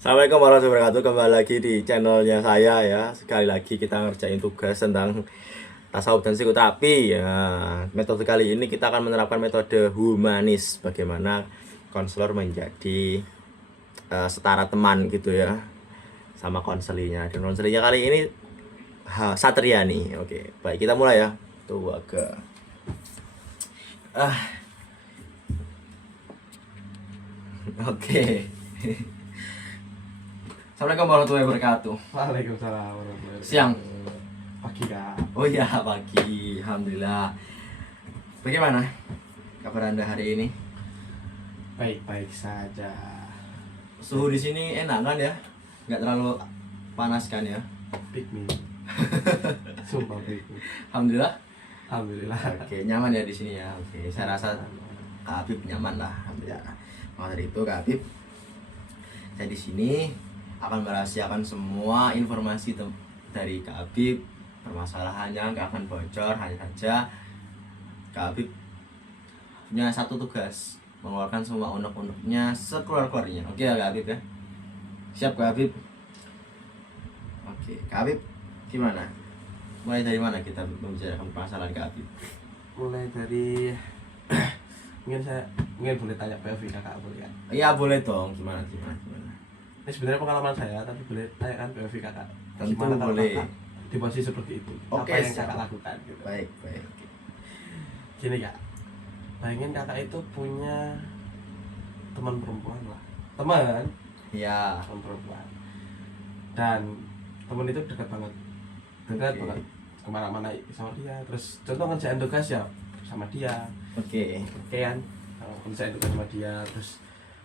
Assalamualaikum warahmatullahi wabarakatuh. Kembali lagi di channelnya saya ya. Sekali lagi kita ngerjain tugas tentang tasawuf dan psikoterapi ya. Metode kali ini kita akan menerapkan metode humanis. Bagaimana konselor menjadi setara teman gitu ya sama konselinya. Dan konselinya kali ini Satriani. Oke, baik kita mulai ya. Tuh agak Oke. Assalamualaikum warahmatullahi wabarakatuh. Waalaikumsalam warahmatullahi wabarakatuh. Siang. Pagi kak. Oh ya, pagi. Alhamdulillah. Bagaimana kabar Anda hari ini? Baik-baik saja. Suhu di sini enak kan ya? Nggak terlalu panas kan ya? Pick me. Sumpah pick me. Alhamdulillah. Alhamdulillah. Oke, nyaman ya di sini ya. Oke, saya rasa Kak Habib nyaman lah. Alhamdulillah. Maka dari itu Kak Habib, saya di sini akan merahasiakan semua informasi dari Kak Habib. Permasalahannya nggak akan bocor, hanya saja Kak Habib punya satu tugas, mengeluarkan semua unek-uneknya sekeluar-keluarnya. Oke ya Kak Habib ya? Siap Kak Habib? Oke, Kak Habib gimana? Mulai dari mana kita membicarakan permasalahan Kak Habib? Mulai dari mungkin boleh tanya POV kakak boleh kan? Iya boleh dong, gimana? Ini sebenarnya pengalaman saya tapi boleh tanya kan POV kakak. Tentu Gimana kalau boleh. kakak di posisi seperti itu? Oke, Apa yang siap. kakak lakukan gitu? Baik. Gini kak, bayangin kakak itu punya teman perempuan lah. Teman Ya, perempuan. Dan teman itu dekat banget. Dekat Oke. banget. Kemana-mana sama dia. Terus contoh ngerjain tugas ya sama dia. oke. Oke kan? Kalau ngerjain tugas sama dia. Terus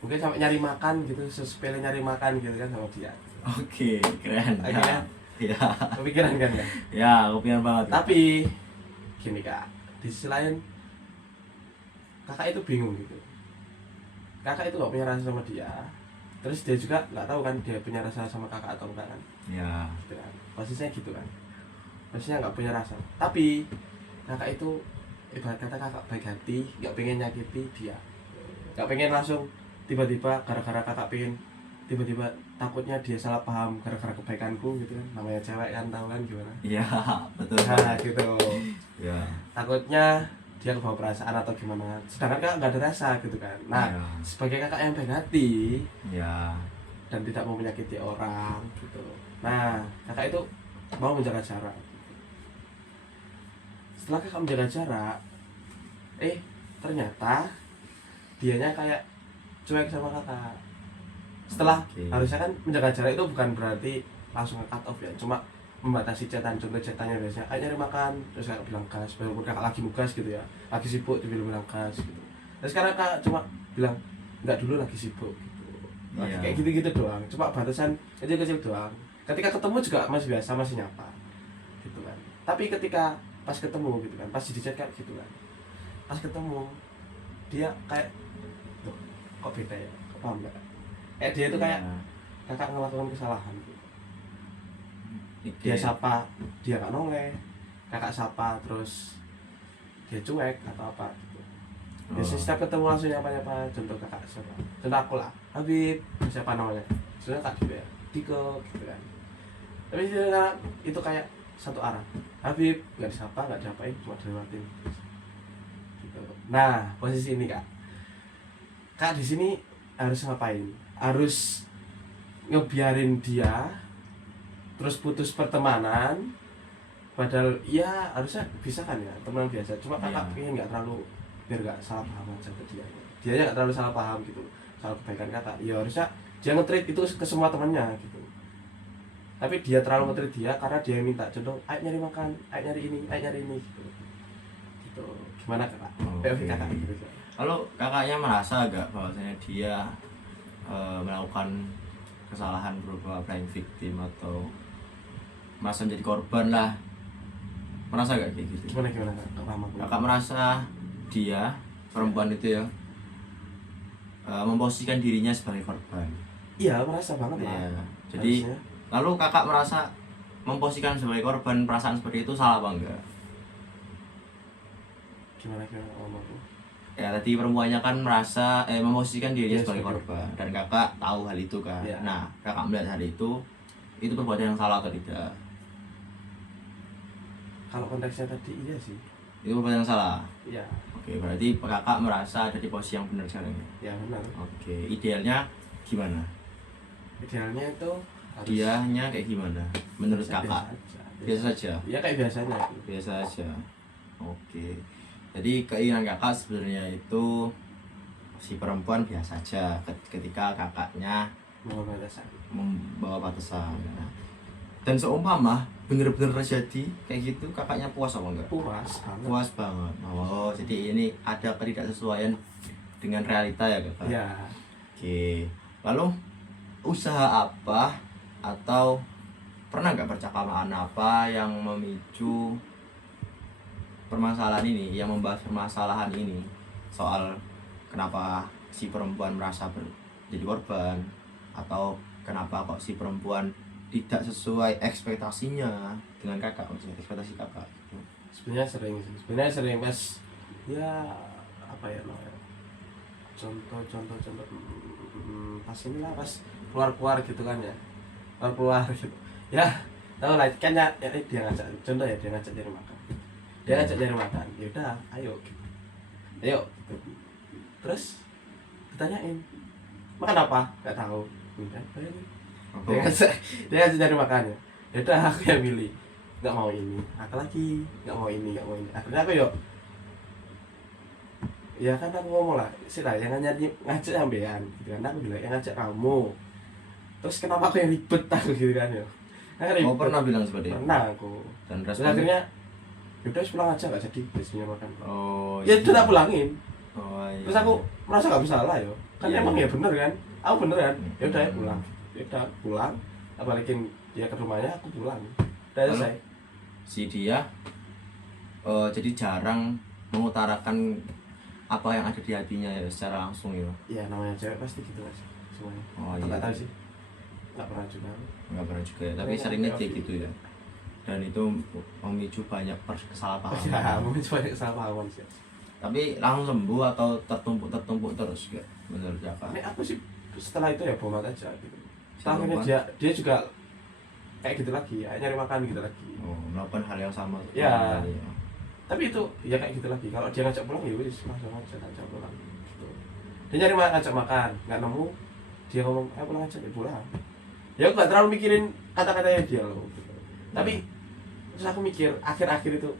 mungkin sampai nyari makan gitu, sepele nyari makan gitu kan sama dia. Oke, keren. Akhirnya Ya, kepikiran kan ya. ya, kopian banget. Tapi gini kak, di sisi lain kakak itu bingung gitu. Kakak itu gak punya rasa sama dia. Terus dia juga nggak tahu kan dia punya rasa sama kakak atau enggak kan. Ya, Gitu kan. Posisinya gitu kan. Posisinya nggak punya rasa. Tapi kakak itu ibarat kata kakak baik hati, nggak pengen nyakiti dia. Nggak pengen langsung tiba-tiba gara-gara kakak pengen tiba-tiba takutnya dia salah paham gara-gara kebaikanku gitu kan. Namanya cewek kan tahu kan gimana. ya, betul. Nah gitu. Ya, Takutnya dia kebawa perasaan atau gimana. Sedangkan kakak nggak ada rasa gitu kan. Nah Ya. sebagai kakak yang baik hati ya, dan tidak mau menyakiti orang gitu. Nah, kakak itu mau menjaga jarak. Setelah kakak menjaga jarak, ternyata dianya kayak cuek sama kakak. Setelah Oke. harusnya kan menjaga jarak itu bukan berarti langsung cut off ya, cuma membatasi chatan. Contoh chatannya biasanya, ayo nyari makan, terus kakak bilang gas, walaupun kakak lagi nugas gitu ya, lagi sibuk dia bilang gas gitu. Terus sekarang kakak cuma bilang enggak dulu lagi sibuk gitu. Lagi Iya. kayak gitu-gitu doang, cuma batasan kecil-kecil doang. Ketika ketemu juga masih biasa, masih nyapa gitu kan. Tapi ketika pas ketemu gitu kan, pas di chat kayak gitu kan, pas ketemu dia kayak tuh kok beda ya, kok paham nggak? Dia itu kayak kakak ngelakukan kesalahan gitu. Dia sapa dia nggak noleh, kakak sapa terus dia cuek atau apa gitu. Biasanya setiap ketemu langsung nyapa-nyapa. Contoh kakak siapa? Contoh aku lah, Habib, siapa namanya? Sebenarnya kak juga ya, Diko gitu kan. Tapi sebenarnya itu kayak satu arah. Habib nggak disapa, nggak diapain, cuma dilewatin. Gitu. Nah posisi ini kak di sini harus ngapain? Harus ngebiarin dia terus putus pertemanan, padahal ya harusnya bisa kan ya teman biasa, cuma kakak Iya. pengen nggak terlalu biar nggak salah paham aja ke dia nggak terlalu salah paham gitu soal kebaikan kakak. Ya harusnya dia nge-treat itu ke semua temannya gitu, tapi dia terlalu nge-treat dia karena dia yang minta. Contoh, ayo nyari makan, ayo nyari ini gitu. Gitu gimana kakak? Oke. POV kakak gitu. Lalu kakaknya merasa agak bahwasanya dia melakukan kesalahan berupa playing victim atau merasa menjadi korban lah, merasa gak kayak gitu? Gimana kak? Nggak paham aku. Kakak merasa dia perempuan itu ya memposisikan dirinya sebagai korban. Iya merasa banget lah. Ya, jadi Harusnya. lalu kakak merasa memposisikan sebagai korban perasaan seperti itu salah apa enggak? Gimana ngomong aku? ya tadi perempuannya kan merasa memosisikan dirinya Iya, sebagai sebagai- korban dan kakak tahu hal itu kan. Iya. Nah, kakak melihat hal itu perbuatan yang salah atau tidak? Kalau konteksnya tadi iya sih. Itu perbuatan yang salah. Iya, Oke, berarti kakak merasa ada di posisi yang benar sekarang ya? ya benar. Oke, idealnya gimana? Idealnya itu harus Dianya kayak gimana? Menurut biasa kakak? aja. Biasa saja. Ya kayak biasanya itu. Biasa aja. Oke. Jadi keinginan kakak sebenarnya itu si perempuan biasa aja ketika kakaknya Mau batasan. membawa batasan. Nah, dan seumpama bener-bener terjadi kayak gitu, kakaknya puas apa enggak? Puas banget. Puas banget. Oh, jadi ini ada ketidaksesuaian dengan realita ya kakak? Ya, Oke. Lalu usaha apa atau pernah nggak percakapan apa yang memicu permasalahan ini, yang membahas permasalahan ini soal kenapa si perempuan merasa jadi korban atau kenapa kok si perempuan tidak sesuai ekspektasinya dengan kakak, maksudnya ekspektasi kakak gitu. sebenarnya sering sih. Sebenarnya sering pas ya apa ya namanya? Contoh pas inilah pas keluar gitu kan ya. Keluar gitu. Ya, tahu lah kan ya, dia ngajak contoh ya, dia ngajak cari makan. Dia ngajak cari makan. Ya udah, ayo gitu. Ayo gitu. Terus ditanyain, "Makan apa?" Enggak tahu. Udah, ayo. Dia ngajak cari makan ya. Ya udah, aku yang milih. Nggak mau ini, aku lagi nggak mau ini. Akhirnya aku yuk, ya kan aku ngomong lah, sih lah yang ngajak sampean gitu kan, aku bilang yang ngajak kamu. Terus kenapa aku yang ribet aku gitu kan ya? Kan ribet. Oh, pernah bilang seperti itu? Pernah aku. Dan Terus responnya? akhirnya yaudah pulang aja nggak jadi biasanya makan. Oh, Ya itu tak pulangin. Oh, iya. Terus aku merasa nggak bersalah yo. Kan Iya, emang iya. ya bener kan? Aku bener kan? Ya udah ya Hmm. pulang. Ya udah pulang. Aku balikin dia ke rumahnya, aku pulang. Udah Lalu? selesai. Si dia jadi jarang mengutarakan apa yang ada di hatinya ya secara langsung ya. Ya namanya cewek pasti gitu mas semuanya. Oh, Aku iya. nggak tahu sih. Nggak pernah juga. Nggak pernah juga ya, tapi Iya, seringnya iya. dia gitu ya. Dan itu memicu banyak Ya, kesalahpahaman. mungkin banyak kesalahpahaman sih. Tapi langsung sembuh atau tertumpuk terus gak menurut kakak? Ini aku sih setelah itu ya bomat aja gitu. Si Setelah akhirnya perempuan? dia juga kayak gitu lagi, ya, nyari makan gitu lagi. Oh, melakukan hal yang sama. Ya. Kali ya. Tapi itu ya kayak gitu lagi. Kalau dia ngajak pulang ya wis langsung aja ngajak pulang. Gitu. Dia nyari ngajak makan, nggak nemu, dia ngomong, ayo pulang aja, ya pulang. Ya aku nggak terlalu mikirin kata-katanya dia loh. Gitu. Tapi terus aku mikir akhir-akhir itu,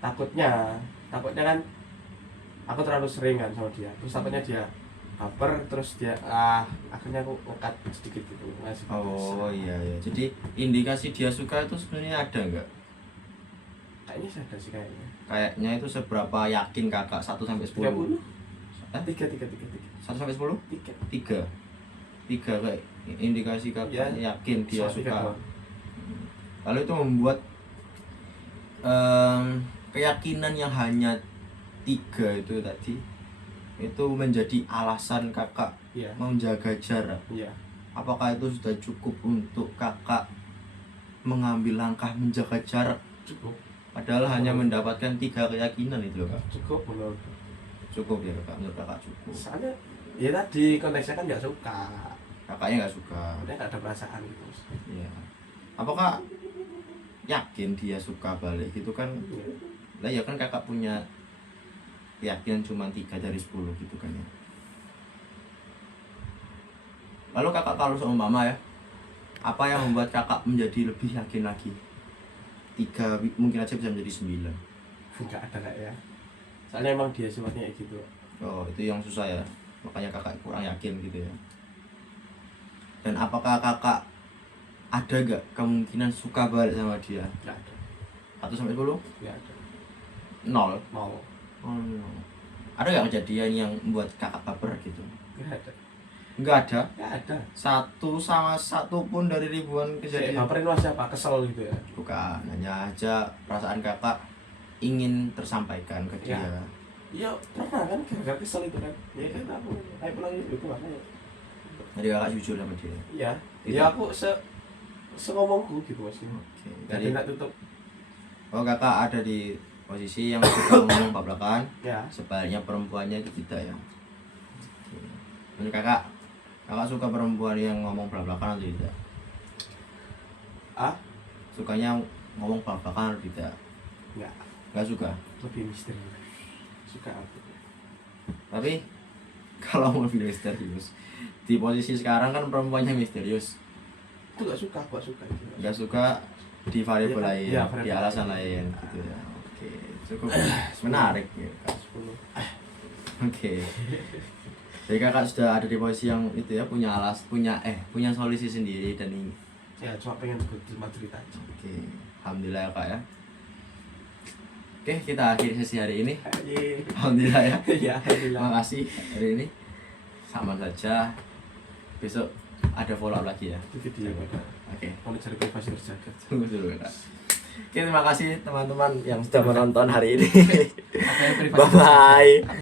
takutnya kan aku terlalu sering kan sama dia. Terus takutnya dia baper, terus dia akhirnya aku ngekat sedikit gitu ngasih Oh batas. iya ya. Jadi indikasi dia suka itu sebenarnya ada nggak? Kayaknya sih ada sih kayaknya. Kayaknya itu seberapa yakin kakak 1 sampai 10? 30? Eh? 3. 1 sampai 10? 3. 3 kayak indikasi kakak Ya. yakin dia Soal 3 suka. doang. Lalu itu membuat keyakinan yang hanya 3 itu tadi itu menjadi alasan kakak Iya. menjaga jarak. Iya. Apakah itu sudah cukup untuk kakak mengambil langkah menjaga jarak? Cukup. Padahal hanya mendapatkan 3 keyakinan itu loh kak. Cukup menurut. Cukup ya kakak, menurut kakak cukup. Soalnya ya tadi konteksnya kan nggak suka. Kakaknya nggak suka. Dia nggak ada perasaan gitu. Iya. Apakah yakin dia suka balik gitu kan? Iya. Lah ya kan kakak punya keyakinan cuma 3 dari 10 gitu kan ya. Lalu kakak kalau seumpama ya, apa yang membuat kakak menjadi lebih yakin lagi? 3 mungkin aja bisa menjadi 9. Nggak ada kayak ya. Soalnya emang dia sifatnya kayak gitu. Oh itu yang susah ya, makanya kakak kurang yakin gitu ya. Dan apakah kakak ada gak kemungkinan suka balik sama dia? Nggak ada. 1 sampai 10? Nggak ada. 0. Mau. Oh, no. Ada gak kejadian yang membuat kakak baper gitu? Nggak ada. Enggak ada. Nggak ada. 1 pun dari ribuan Saya kejadian. baperin mas siapa? Kesel gitu ya. Bukan, hanya aja perasaan kakak ingin tersampaikan ke dia. Ya. Iya pernah kan gara-gara kesel itu kan. Ya kan aku ayo pulang itu makanya. Jadi kakak jujur sama dia. Iya. Gitu. Ya aku ngomongku gitu mas. Oke. Jadi Dari nggak tutup. kakak ada di posisi yang suka ngomong bablakan, Ya. sebaliknya perempuannya itu tidak ya. Menurut kakak suka perempuan yang ngomong bablakan atau tidak? Ah? Sukanya ngomong bablakan atau tidak? Enggak, Nggak suka. lebih misteri. Suka aku. Tapi kalau mau lebih misterius, di posisi sekarang kan perempuannya misterius. Itu enggak suka, aku enggak suka itu. Nggak suka di variabel Iya, lain, iya, di variabel alasan lain. lain gitu ya. Oke, cukup menarik ya. Kak. 10. Oke. Jadi kakak sudah ada di posisi yang itu ya, punya solusi sendiri dan ini. Ya, cuma pengen cuma cerita aja. Oke, alhamdulillah ya kak ya. Oke, kita akhiri sesi hari ini. Yeay. Alhamdulillah ya. Ya, alhamdulillah. Terima kasih hari ini. Sama saja. Besok ada follow up lagi ya. Itu video beda. Oke. Mau cari privasi terjaga. Tunggu dulu kak. Oke, terima kasih teman-teman yang sudah menonton hari ini. Apa yang privasi Bye bye.